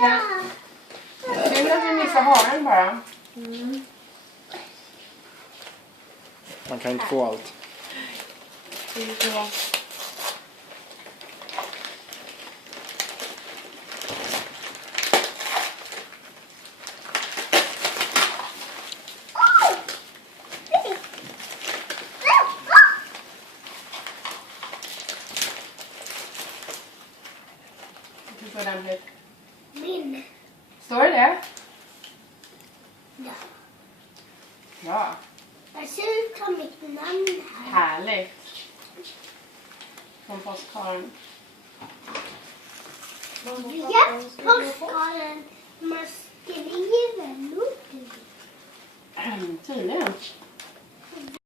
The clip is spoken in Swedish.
Ja. Synd att vi missar haren bara. Mm. Man kan inte få allt. Det är bra. Hur står den ut? Min. Står det det? Ja. Ja. Jag ser ut som mitt namn här. Härligt. Från påskharen. Ja, postkaren. Man skriver nog. Tydligen.